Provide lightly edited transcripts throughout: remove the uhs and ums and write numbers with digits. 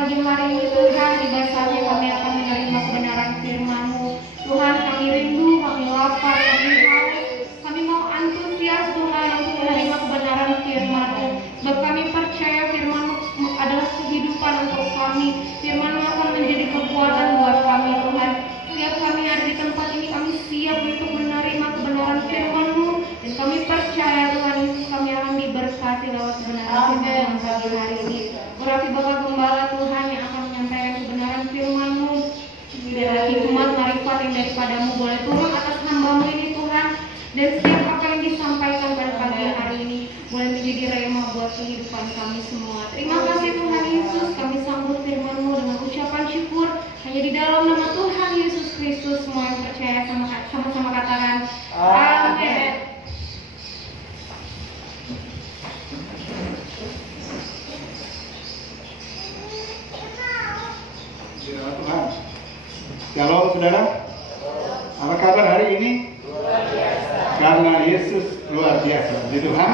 pagi hari ini Tuhan, tiba saatnya kami akan menerima kebenaran firman-Mu. Tuhan, kami rindu, kami lapar, kami haus, kami mau antusias Tuhan untuk menerima kebenaran firman-Mu. Sebab kami percaya firman-Mu adalah kehidupan untuk kami. Firman-Mu akan menjadi kekuatan buat kami Tuhan. Setiap kami ada di tempat ini, kami siap untuk menerima kebenaran firman-Mu. Dan kami percaya Tuhan Yesus, kami akan diberkati lewat kebenaran firman pagi hari ini. Urapi Bapak Gembala Tuhan yang akan menyampaikan kebenaran firman-Mu. Biarlah hikmat marifat yang daripadamu boleh turun atas hamba-Mu ini Tuhan. Dan setiap apa yang disampaikan pada pagi hari ini boleh menjadi rema buat kehidupan kami semua. Terima kasih Tuhan Yesus, kami sambut firman-Mu dengan ucapan syukur. Hanya di dalam nama Tuhan Yesus Kristus semua yang percaya sama-sama katakan amin. Tuhan. Shalom saudara. Apa kabar hari ini? Luar biasa. Karena Yesus luar biasa. Puji Tuhan.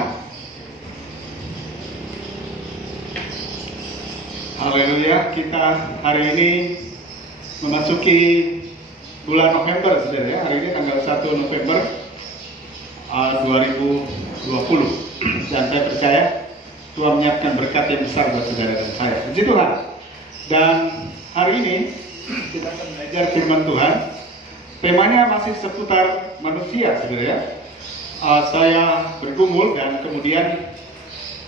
Haleluya. Kita hari ini memasuki bulan November saudara ya. Hari ini tanggal 1 November 2020. Dan saya percaya Tuhan menyiapkan berkat yang besar buat saudara dan saya. Puji Tuhan. Dan hari ini kita akan belajar firman Tuhan. Temanya masih seputar manusia, saudara ya. Saya bergumul dan kemudian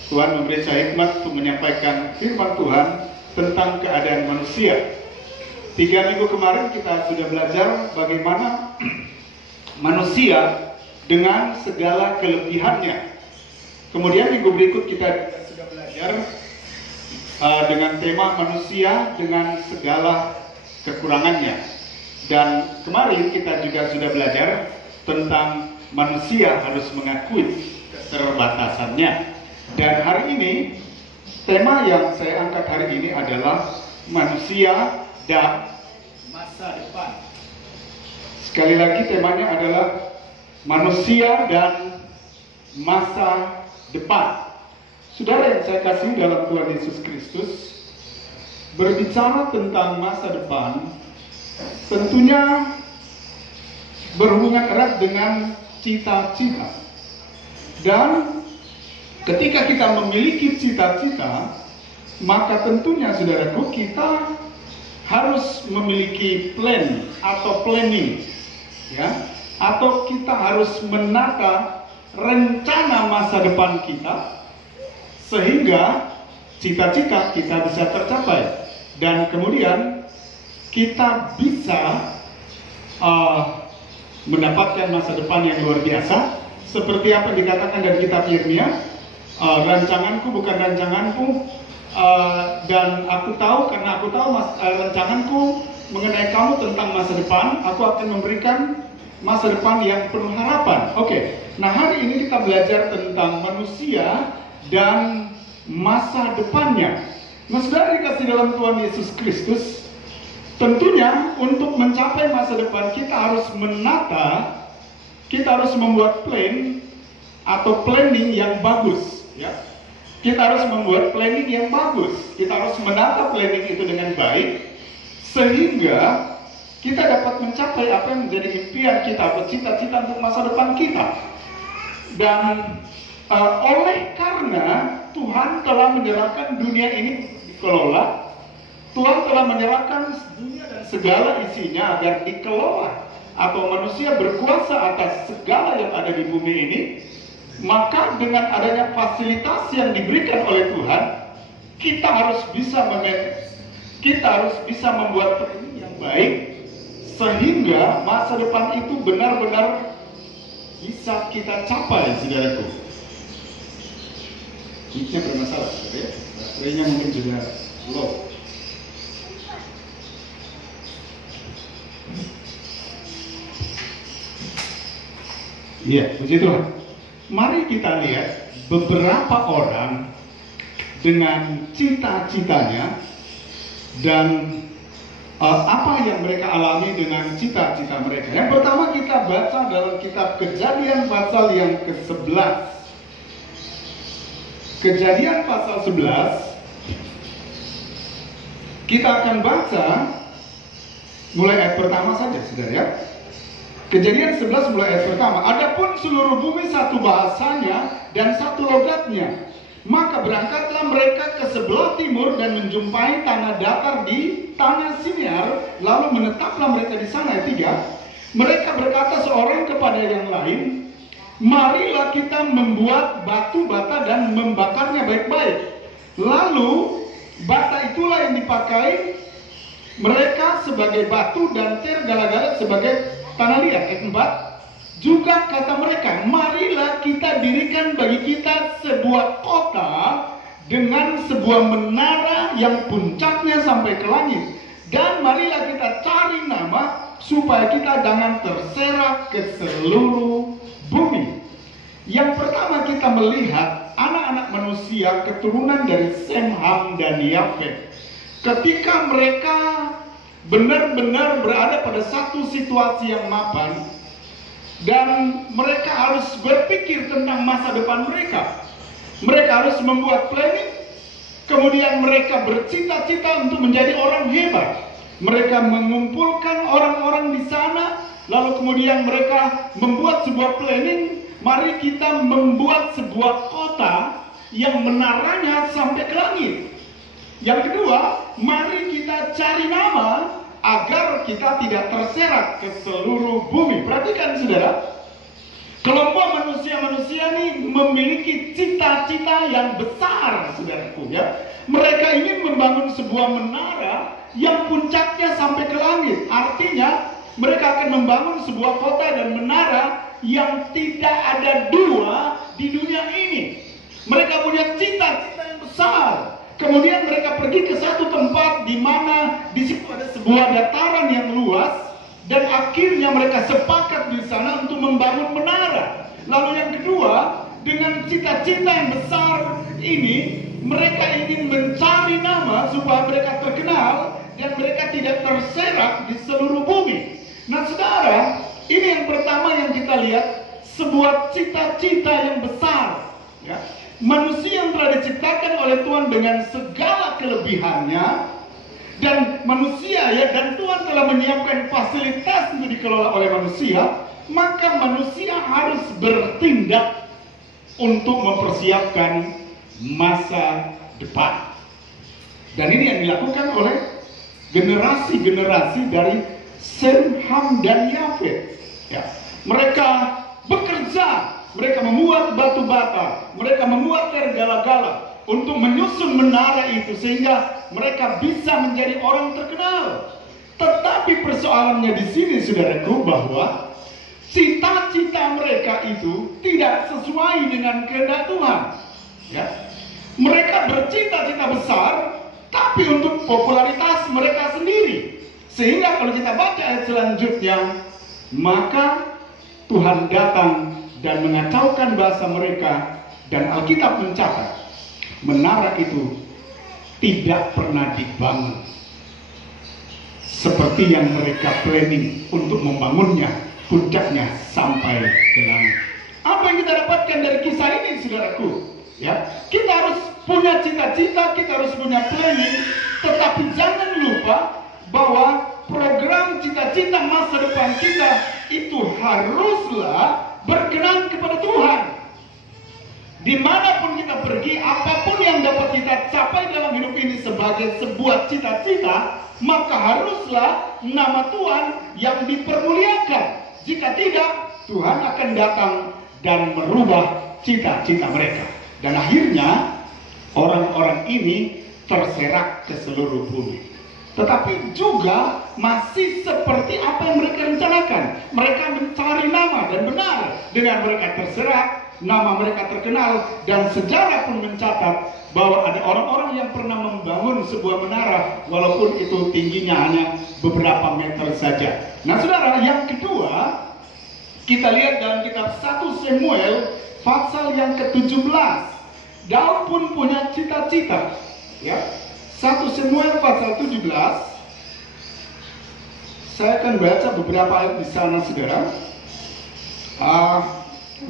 Tuhan memberi saya hikmat untuk menyampaikan firman Tuhan tentang keadaan manusia. 3 minggu kemarin kita sudah belajar bagaimana manusia dengan segala kelebihannya. Kemudian minggu berikut kita sudah belajar dengan tema manusia dengan segala kekurangannya. Dan kemarin kita juga sudah belajar tentang manusia harus mengakui keterbatasannya. Dan hari ini tema yang saya angkat hari ini adalah manusia dan masa depan. Sekali lagi temanya adalah manusia dan masa depan. Saudara yang saya kasih dalam Tuhan Yesus Kristus, berbicara tentang masa depan tentunya berhubungan erat dengan cita-cita. Dan ketika kita memiliki cita-cita, maka tentunya saudaraku kita harus memiliki plan atau planning ya, atau kita harus menata rencana masa depan kita sehingga cita-cita kita bisa tercapai dan kemudian kita bisa mendapatkan masa depan yang luar biasa seperti apa yang dikatakan dari kitab Yeremia, rancanganku bukan rancanganku, dan aku tahu karena aku tahu rancanganku mengenai kamu tentang masa depan, aku akan memberikan masa depan yang penuh harapan. Oke. Nah, hari ini kita belajar tentang manusia dan masa depannya. Nah, saudara dikasih dalam Tuhan Yesus Kristus, tentunya untuk mencapai masa depan kita harus menata, kita harus membuat plan atau planning yang bagus ya. Kita harus membuat planning yang bagus. Kita harus menata planning itu dengan baik sehingga kita dapat mencapai apa yang menjadi impian kita atau cita-cita untuk masa depan kita. Dan oleh karena Tuhan telah menyerahkan dunia ini dikelola, Tuhan telah menyerahkan dunia dan segala isinya agar dikelola atau manusia berkuasa atas segala yang ada di bumi ini. Maka dengan adanya fasilitas yang diberikan oleh Tuhan, kita harus bisa memanage, kita harus bisa membuat planning yang baik sehingga masa depan itu benar-benar bisa kita capai, saudaraku. Ini bermasalah, saudara ya. Baterainya mungkin juga low. Iya, puji Tuhan. Mari kita lihat beberapa orang dengan cita-citanya dan apa yang mereka alami dengan cita-cita mereka. Yang pertama kita baca dalam kitab Kejadian pasal yang ke-11. Kejadian pasal 11 Kita akan baca mulai ayat pertama saja, saudara ya. Kejadian 11 mulai ayat pertama. Adapun seluruh bumi satu bahasanya dan satu logatnya. Maka berangkatlah mereka ke sebelah timur dan menjumpai tanah datar di tanah Sinear, lalu menetaplah mereka di sana. Ayat 3. Mereka berkata seorang kepada yang lain, marilah kita membuat batu bata dan membakarnya baik-baik. Lalu bata itulah yang dipakai mereka sebagai batu dan tergala-gala sebagai tanah liat. Ayat 4. Juga kata mereka, marilah kita dirikan bagi kita sebuah kota dengan sebuah menara yang puncaknya sampai ke langit. Dan marilah kita cari nama supaya kita jangan terserak ke seluruh bumi. Yang pertama kita melihat anak-anak manusia keturunan dari Sem, Ham, dan Yafet. Ketika mereka benar-benar berada pada satu situasi yang mapan, dan mereka harus berpikir tentang masa depan mereka. Mereka harus membuat planning, kemudian mereka bercita-cita untuk menjadi orang hebat. Mereka mengumpulkan orang-orang di sana, lalu kemudian mereka membuat sebuah planning. Mari kita membuat sebuah kota yang menaranya sampai ke langit. Yang kedua, mari kita cari nama agar kita tidak terserak ke seluruh bumi. Perhatikan saudara, kelompok manusia-manusia ini memiliki cita-cita yang besar, saudaraku ya. Mereka ingin membangun sebuah menara yang puncaknya sampai ke langit. Artinya mereka akan membangun sebuah kota dan menara yang tidak ada dua di dunia ini. Mereka punya cita-cita yang besar. Kemudian mereka pergi ke satu tempat di mana di situ ada sebuah dataran yang luas, dan akhirnya mereka sepakat di sana untuk membangun menara. Lalu yang kedua, dengan cita-cita yang besar ini, mereka ingin mencari nama supaya mereka terkenal dan mereka tidak terserak di seluruh bumi. Nah saudara, ini yang pertama yang kita lihat, sebuah cita-cita yang besar ya. Manusia yang telah diciptakan oleh Tuhan dengan segala kelebihannya, dan manusia ya, dan Tuhan telah menyiapkan fasilitas untuk dikelola oleh manusia, maka manusia harus bertindak untuk mempersiapkan masa depan. Dan ini yang dilakukan oleh generasi-generasi dari Sem, Ham, dan Yafet ya. Mereka bekerja, mereka membuat batu bata, mereka membuat tergala-gala untuk menyusun menara itu sehingga mereka bisa menjadi orang terkenal. Tetapi persoalannya di sini saudaraku, bahwa cita-cita mereka itu tidak sesuai dengan kehendak Tuhan ya. Mereka bercita-cita besar tapi untuk popularitas mereka sendiri. Sehingga kalau kita baca ayat selanjutnya, maka Tuhan datang dan mengacaukan bahasa mereka, dan Alkitab mencatat menara itu tidak pernah dibangun seperti yang mereka planning untuk membangunnya, puncaknya sampai ke langit. Apa yang kita dapatkan dari kisah ini saudaraku ya? Kita harus punya cita-cita, kita harus punya planning, tetapi jangan lupa bahwa program cita-cita masa depan kita itu haruslah berkenan kepada Tuhan. Dimanapun kita pergi, apapun yang dapat kita capai dalam hidup ini sebagai sebuah cita-cita, maka haruslah nama Tuhan yang dipermuliakan. Jika tidak, Tuhan akan datang dan merubah cita-cita mereka. Dan akhirnya orang-orang ini terserak ke seluruh bumi. Tetapi juga masih seperti apa yang mereka rencanakan. Mereka mencari nama, dan benar, dengan mereka terserak, nama mereka terkenal, dan sejarah pun mencatat bahwa ada orang-orang yang pernah membangun sebuah menara walaupun itu tingginya hanya beberapa meter saja. Nah saudara, yang kedua kita lihat dalam kitab 1 Samuel pasal yang ke-17. Daud pun punya cita-cita ya. 1 Samuel pasal 17. Saya akan baca beberapa ayat di sana saudara.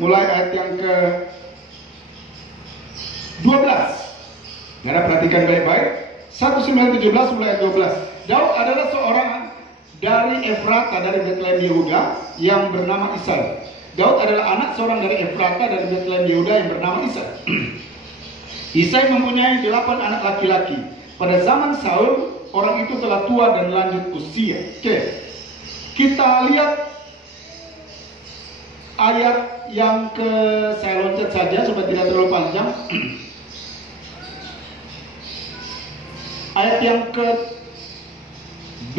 Mulai ayat yang ke-12. Saudara perhatikan baik-baik. 1 Samuel 17 mulai 12. Daud adalah seorang dari Efrata, dari Betlehem Yehuda, yang bernama Isai. Daud adalah anak seorang dari Efrata, dari Betlehem Yehuda, yang bernama Isai. Isai mempunyai 8 anak laki-laki. Pada zaman Saul, orang itu telah tua dan lanjut usia. Oke, kita lihat ayat yang saya loncat saja supaya tidak terlalu panjang. Ayat yang ke-20.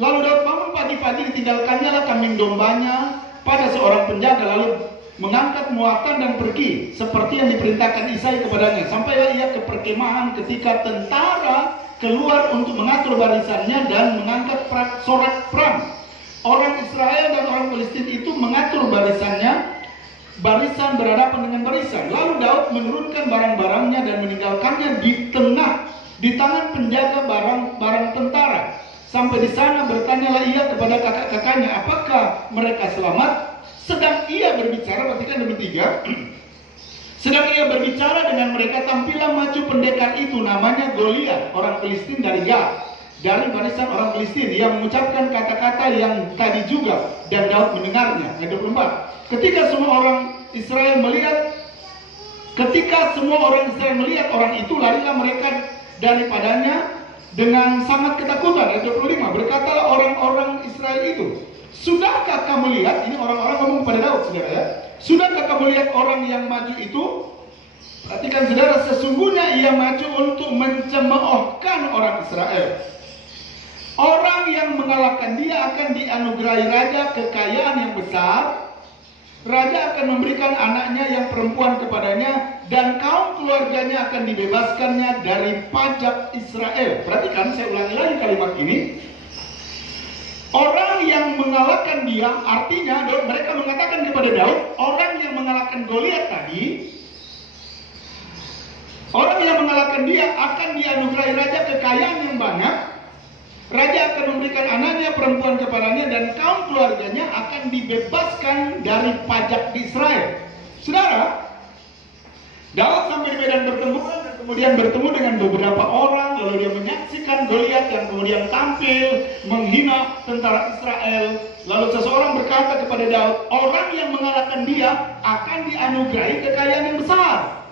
Lalu Daud bangun pagi-pagi, ditinggalkannya lah kambing dombanya pada seorang penjaga, lalu mengangkat muatan dan pergi seperti yang diperintahkan Isai kepadanya. Sampailah ia ke perkemahan ketika tentara keluar untuk mengatur barisannya dan mengangkat sorak perang. Orang Israel dan orang Filistin itu mengatur barisannya, barisan berhadapan dengan barisan. Lalu Daud menurunkan barang-barangnya dan meninggalkannya di tangan penjaga barang tentara. Sampai di sana bertanyalah ia kepada kakak-kakaknya, apakah mereka selamat? Sedang ia berbicara, perhatikan demi 3. Sedang ia berbicara dengan mereka, tampillah maju pendekar itu, namanya Goliat, orang Filistin dari Gat, dari barisan orang Filistin, yang mengucapkan kata-kata yang tadi juga, dan Daud mendengarnya. Ayat 24. Ketika semua orang Israel melihat orang itu, larilah mereka daripadanya dengan sangat ketakutan. Ayat 25. Berkatalah orang-orang Israel itu, sudahkah kamu lihat, ini orang-orang ngomong kepada Daud, saudara ya, sudahkah kamu lihat orang yang maju itu? Perhatikan saudara, sesungguhnya ia maju untuk mencemoohkan orang Israel. Orang yang mengalahkan dia akan dianugerahi raja kekayaan yang besar. Raja akan memberikan anaknya yang perempuan kepadanya, dan kaum keluarganya akan dibebaskannya dari pajak Israel. Perhatikan, saya ulangi lagi kalimat ini. Orang yang mengalahkan dia, artinya mereka mengatakan kepada Daud, orang yang mengalahkan Goliat tadi, orang yang mengalahkan dia akan dianugerahi raja kekayaan yang banyak. Raja akan memberikan anaknya perempuan kepadanya, dan kaum keluarganya akan dibebaskan dari pajak di Israel. Saudara, Daud sampai di medan pertempuran dan kemudian bertemu dengan beberapa orang, lalu dia menyaksikan Goliat yang kemudian tampil menghina tentara Israel. Lalu seseorang berkata kepada Daud, orang yang mengalahkan dia akan dianugerahi kekayaan yang besar.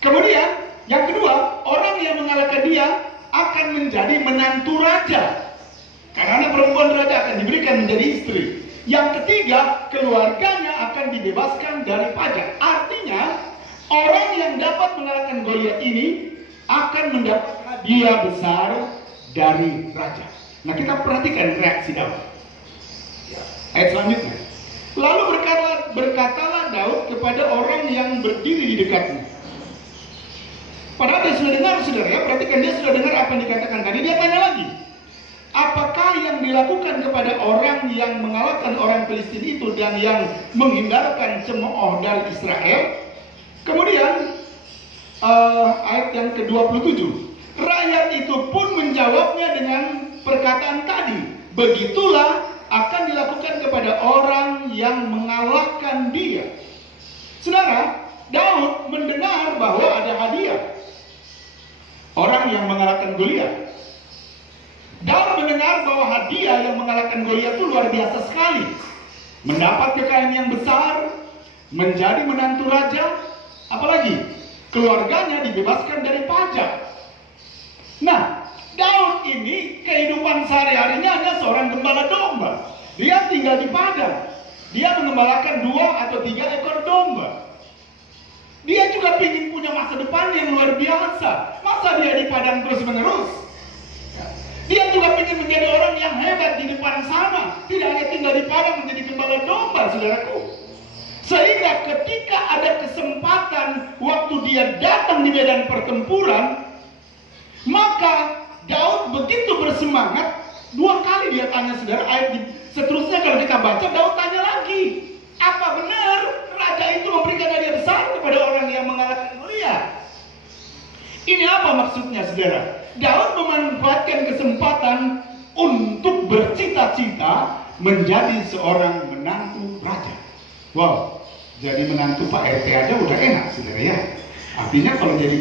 Kemudian yang kedua, orang yang mengalahkan dia akan menjadi menantu raja, karena perempuan raja akan diberikan menjadi istri. Yang ketiga, keluarganya akan dibebaskan dari pajak. Artinya, orang yang dapat mengalahkan Goliat ini akan mendapat hadiah besar dari raja. Nah, kita perhatikan reaksi Daud. Ayat selanjutnya. Lalu berkatalah Daud kepada orang yang berdiri di dekatnya. Padahal dia sudah dengar, saudara ya, perhatikan, dia sudah dengar apa yang dikatakan tadi. Dia tanya lagi, apakah yang dilakukan kepada orang yang mengalahkan orang Filistin itu dan yang menghindarkan cemooh dari Israel? Kemudian ayat yang ke-27, rakyat itu pun menjawabnya dengan perkataan tadi, begitulah akan dilakukan kepada orang yang mengalahkan dia. Saudara, Daud mendengar bahwa ada hadiah, orang yang mengalahkan Goliat. Daud mendengar bahwa hadiah yang mengalahkan Goliat itu luar biasa sekali. Mendapat kekayaan yang besar, menjadi menantu raja, apalagi keluarganya dibebaskan dari pajak. Nah, Daud ini kehidupan sehari-harinya hanya seorang gembala domba. Dia tinggal di padang. Dia mengembalakan 2 atau 3 ekor domba. Dia juga ingin punya masa depan yang luar biasa. Masa dia di padang terus-menerus? Dia juga ingin menjadi orang yang hebat di depan sana. Tidak hanya tinggal di padang menjadi gembala domba, saudaraku. Sehingga ketika ada kesempatan waktu dia datang di medan pertempuran, maka Daud begitu bersemangat. 2 kali dia tanya, saudara. Ayat seterusnya kalau kita baca, Daud tanya lagi, apa benar raja itu memberikan hadiah besar kepada orang yang mengalahkan Goliat? Ini apa maksudnya, saudara? Daud memanfaatkan kesempatan untuk bercita-cita menjadi seorang menantu raja. Wow, jadi menantu Pak RT aja udah enak, saudara ya. Artinya kalau jadi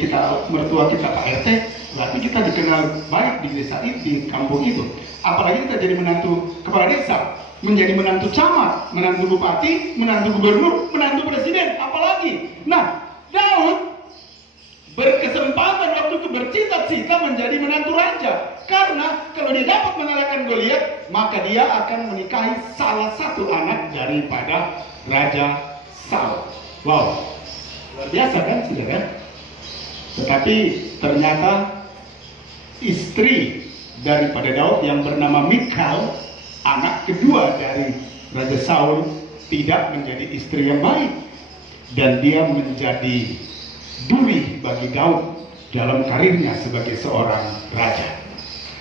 mertua kita Pak RT, berarti kita dikenal baik di desa itu, di kampung itu. Apalagi kita jadi menantu kepala desa, menjadi menantu camat, menantu bupati, menantu gubernur, menantu presiden, apalagi. Nah, Daud berkesempatan waktu itu bercita-cita menjadi menantu raja. Karena kalau dia dapat mengalahkan Goliat, maka dia akan menikahi salah satu anak daripada Raja Saul. Wow, luar biasa kan saudara? Tetapi ternyata istri daripada Daud yang bernama Mikal, anak kedua dari Raja Saul, tidak menjadi istri yang baik. Dan dia menjadi duri bagi Daud dalam karirnya sebagai seorang raja.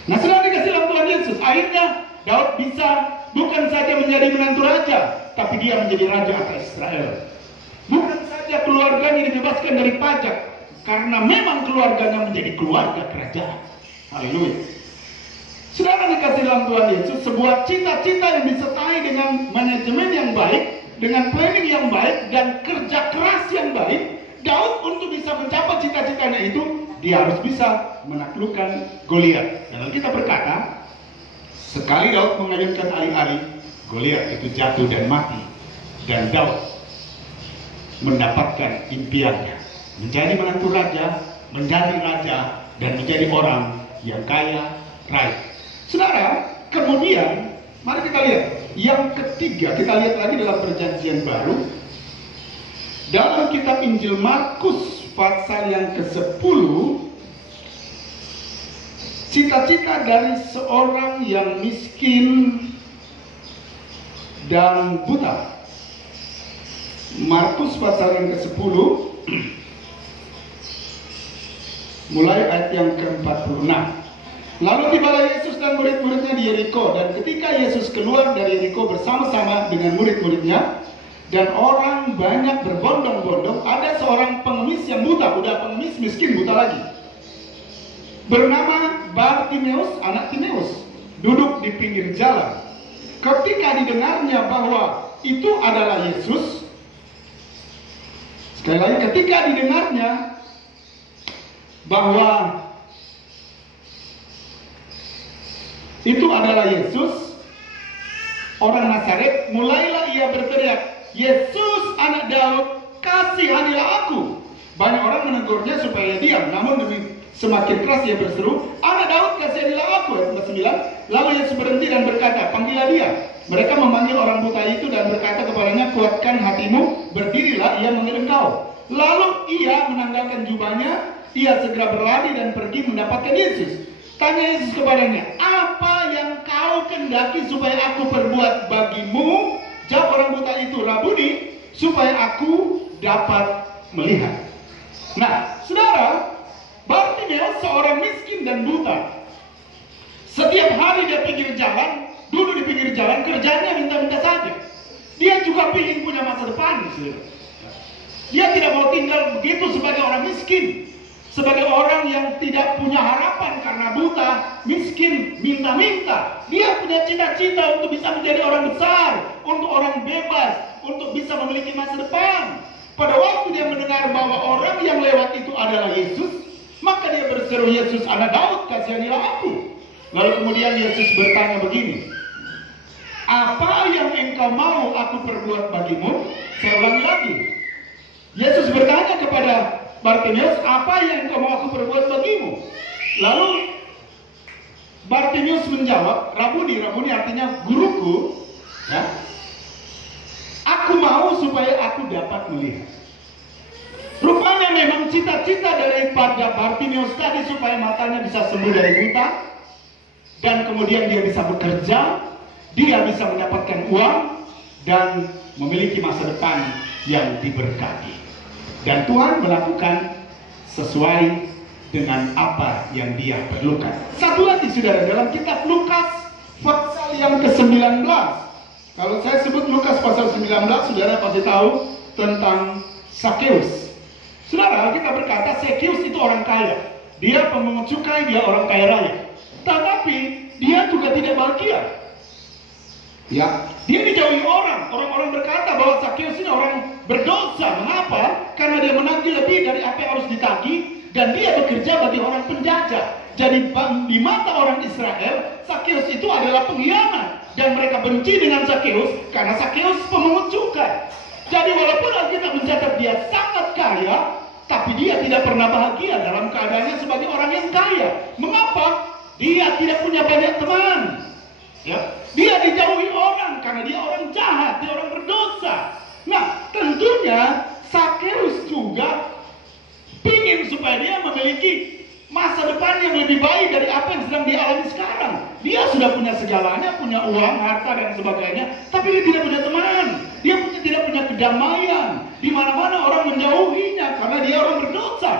Nah, saudara dikasih dalam Tuhan Yesus, akhirnya Daud bisa bukan saja menjadi menantu raja, tapi dia menjadi raja atas Israel. Bukan saja keluarganya dibebaskan dari pajak, karena memang keluarganya menjadi keluarga kerajaan. Haleluya. Saudara dikasih dalam Tuhan Yesus, sebuah cita-cita yang disertai dengan manajemen yang baik, dengan planning yang baik, dan kerja keras yang baik. Daud untuk bisa mencapai cita-citanya itu, dia harus bisa menaklukkan Goliat. Dan kita berkata, sekali Daud mengayunkan alih-alih, Goliat itu jatuh dan mati. Dan Daud mendapatkan impiannya, menjadi menantu raja, menjadi raja, dan menjadi orang yang kaya raya. Saudara, kemudian mari kita lihat yang ketiga. Kita lihat lagi dalam Perjanjian Baru, dalam kitab Injil Markus pasal yang ke-10, cita-cita dari seorang yang miskin dan buta. Markus pasal yang ke-10 mulai ayat yang ke-46. Lalu tibalah Yesus dan murid-muridnya di Yeriko, dan ketika Yesus keluar dari Yeriko bersama-sama dengan murid-muridnya, dan orang banyak berbondong-bondong, ada seorang pengemis yang buta, udah pengemis miskin buta lagi, bernama Bartimeus, anak Timeus, duduk di pinggir jalan. Ketika didengarnya bahwa itu adalah Yesus, sekali lagi, ketika didengarnya bahwa itu adalah Yesus, orang Nazaret, mulailah ia berteriak, Yesus anak Daud, kasihanilah aku. Banyak orang menegurnya supaya diam, namun demi semakin keras ia berseru, anak Daud, kasihanilah aku. Ayat 9. Lalu Yesus berhenti dan berkata, panggillah dia. Mereka memanggil orang buta itu dan berkata kepadanya, kuatkan hatimu, berdirilah, ia memanggil engkau. Lalu ia menanggalkan jubahnya, ia segera berlari dan pergi mendapatkan Yesus. Tanya Yesus kepadanya, apa yang kau kendaki supaya aku perbuat bagimu? Jawab orang buta itu, Rabuni, supaya aku dapat melihat. Nah, saudara, Bartimeus seorang miskin dan buta. Setiap hari dia pinggir jalan, duduk di pinggir jalan, kerjanya minta-minta saja. Dia juga ingin punya masa depan, saudara. Dia tidak mau tinggal begitu sebagai orang miskin, sebagai orang yang tidak punya harapan karena buta, miskin, minta-minta. Dia punya cita-cita untuk bisa menjadi orang besar, untuk orang bebas, untuk bisa memiliki masa depan. Pada waktu dia mendengar bahwa orang yang lewat itu adalah Yesus, maka dia berseru, Yesus anak Daud, kasihanilah aku. Lalu kemudian Yesus bertanya begini, apa yang engkau mau aku perbuat bagimu? Saya ulangi lagi. Yesus bertanya kepada Bartimeus, apa yang engkau mau aku perbuat bagimu? Lalu Bartimeus menjawab, Rabuni, Rabuni artinya guruku, ya. Aku mau supaya aku dapat melihat. Rupanya memang cita-cita daripada Bartimeus tadi supaya matanya bisa sembuh dari buta, dan kemudian dia bisa bekerja, dia bisa mendapatkan uang, dan memiliki masa depan yang diberkati. Dan Tuhan melakukan sesuai dengan apa yang dia perlukan. Satu lagi saudara, dalam kitab Lukas pasal yang ke-19. Kalau saya sebut Lukas pasal 19, saudara pasti tahu tentang Sakeus. Saudara, kita berkata Sakeus itu orang kaya. Dia pemungut cukai, dia orang kaya raya. Tetapi dia juga tidak bahagia. Ya, dia dijauhi orang. Orang-orang berkata bahwa Zakheus ini orang berdosa. Mengapa? Karena dia menagih lebih dari apa yang harus ditagih, dan dia bekerja bagi orang penjajah. Jadi di mata orang Israel, Zakheus itu adalah pengkhianat, dan mereka benci dengan Zakheus karena Zakheus pemungut cukai. Jadi walaupun Alkitab mencatat dia sangat kaya, tapi dia tidak pernah bahagia dalam keadaannya sebagai orang yang kaya. Mengapa? Dia tidak punya banyak teman. Ya, dia dijauhi orang karena dia orang jahat, dia orang berdosa. Nah, tentunya Zakheus juga ingin supaya dia memiliki masa depan yang lebih baik dari apa yang sedang dia alami sekarang. Dia sudah punya segalanya, punya uang, harta dan sebagainya, tapi dia tidak punya teman. Dia tidak punya kedamaian. Di mana-mana orang menjauhinya karena dia orang berdosa.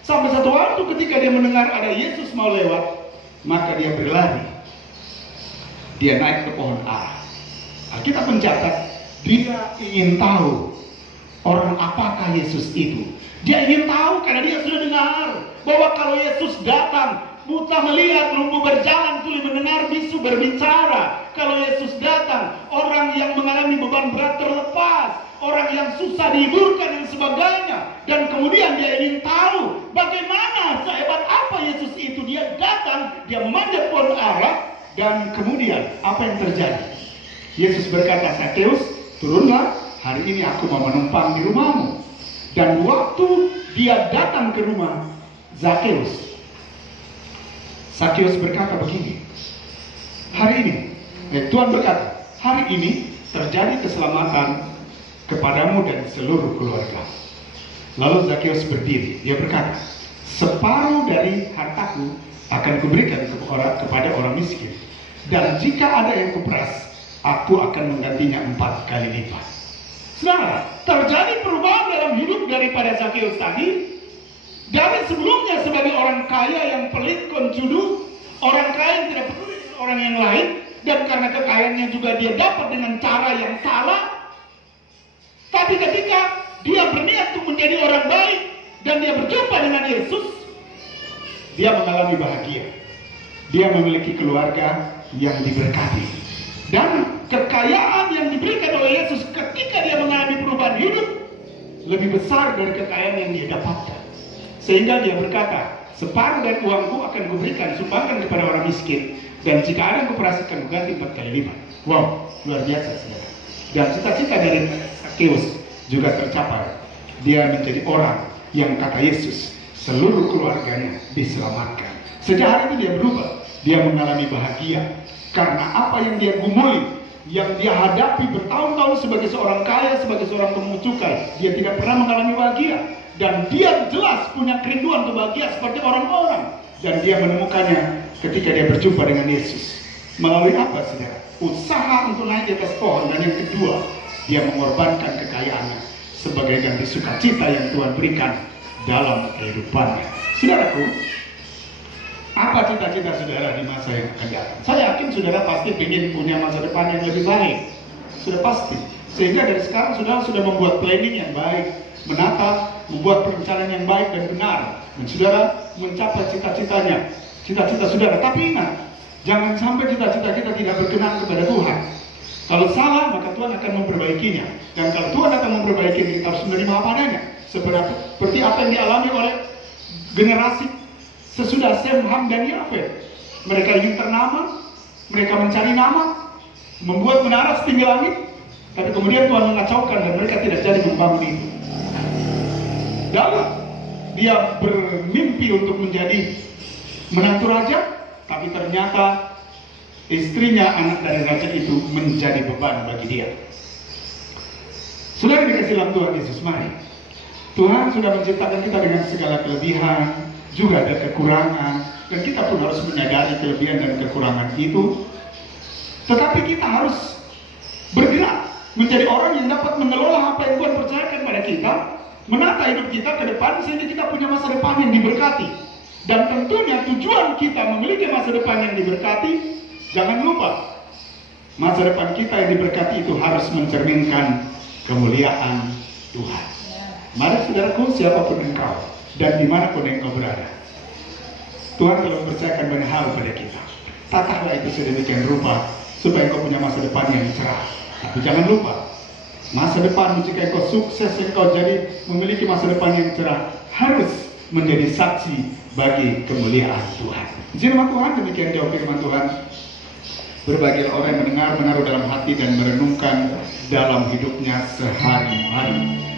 Sampai satu waktu ketika dia mendengar ada Yesus mau lewat, maka dia berlari. Dia naik ke pohon ara. Alkitab mencatat dia ingin tahu orang apakah Yesus itu. Dia ingin tahu karena dia sudah dengar bahwa kalau Yesus datang, buta melihat, lumpuh berjalan, tuli mendengar, bisu berbicara. Kalau Yesus datang, orang yang mengalami beban berat terlepas, orang yang susah dihiburkan dan sebagainya. Dan kemudian dia ingin tahu bagaimana, sehebat apa Yesus itu. Dia datang, dia memanjat pohon ara, dan kemudian apa yang terjadi? Yesus berkata, Zakheus, turunlah, hari ini aku mau menumpang di rumahmu. Dan waktu dia datang ke rumah Zakheus berkata begini, hari ini, Tuhan berkata, hari ini terjadi keselamatan kepadamu dan seluruh keluarga. Lalu Zakheus berdiri, dia berkata, separuh dari hartaku akan kuberikan kepada orang miskin, dan jika ada yang kuperas, aku akan menggantinya 4 kali lipat. Saudara, terjadi perubahan dalam hidup daripada Zakheus tadi. Dari sebelumnya sebagai orang kaya yang pelit, koncudu, orang kaya yang tidak peduli dengan orang yang lain, dan karena kekayaannya juga dia dapat dengan cara yang salah. Tapi ketika dia berniat untuk menjadi orang baik dan dia berjumpa dengan Yesus, dia mengalami bahagia. Dia memiliki keluarga yang diberkati. Dan kekayaan yang diberikan oleh Yesus ketika dia mengalami perubahan hidup lebih besar dari kekayaan yang dia dapatkan. Sehingga dia berkata, separuh dari uangku akan kuberikan sumbangkan kepada orang miskin, dan jika ada yang kuperasikan ganti 4 kali lipat. Wow, luar biasa saudara. Dan cita-cita dari Zakheus juga tercapai. Dia menjadi orang yang kata Yesus, seluruh keluarganya diselamatkan. Sejak hari itu dia berubah. Dia mengalami bahagia karena apa yang dia gumuli, yang dia hadapi bertahun-tahun sebagai seorang kaya, sebagai seorang pemungut cukai, dia tidak pernah mengalami bahagia. Dan dia jelas punya kerinduan untuk bahagia seperti orang-orang. Dan dia menemukannya ketika dia berjumpa dengan Yesus. Melalui apa saudara? Usaha untuk naik di atas pohon. Dan yang kedua, dia mengorbankan kekayaannya sebagai ganti sukacita yang Tuhan berikan dalam kehidupannya. Saudaraku, apa cita-cita saudara di masa yang akan datang? Saya yakin saudara pasti ingin punya masa depan yang lebih baik. Sudah pasti. Sehingga dari sekarang saudara sudah membuat planning yang baik, menata, membuat perencanaan yang baik dan benar, dan saudara mencapai cita-citanya, cita-cita saudara. Tapi ingat, jangan sampai cita-cita kita tidak berkenan kepada Tuhan. Kalau salah, maka Tuhan akan memperbaikinya. Dan kalau Tuhan akan memperbaikinya, kita harus menerima apa adanya. Seperti apa yang dialami oleh generasi sesudah Sem, Ham, dan Yafet. Mereka ingin ternama, mereka mencari nama, membuat menara setinggi langit, tapi kemudian Tuhan mengacaukan dan mereka tidak jadi membangun itu. Dan dia bermimpi untuk menjadi menantu raja, tapi ternyata istrinya, anak dari raja itu, menjadi beban bagi dia. Saudara dikasih dalam Tuhan Yesus, mari. Tuhan sudah menciptakan kita dengan segala kelebihan, juga ada kekurangan, dan kita pun harus menyadari kelebihan dan kekurangan itu. Tetapi kita harus bergerak menjadi orang yang dapat mengelola apa yang Tuhan percayakan pada kita, menata hidup kita ke depan sehingga kita punya masa depan yang diberkati. Dan tentunya tujuan kita memiliki masa depan yang diberkati, jangan lupa masa depan kita yang diberkati itu harus mencerminkan kemuliaan Tuhan. Mari saudaraku, siapapun engkau dan dimanapun engkau berada, Tuhan telah mempercayakan banyak hal pada kita. Tatahlah itu sedemikian rupa supaya engkau punya masa depan yang cerah. Tapi jangan lupa, masa depan jika engkau sukses, engkau jadi memiliki masa depan yang cerah, harus menjadi saksi bagi kemuliaan Tuhan. Firman Tuhan, demikian jauh firman Tuhan. Berbahagialah orang yang mendengar, menaruh dalam hati dan merenungkan dalam hidupnya sehari-hari.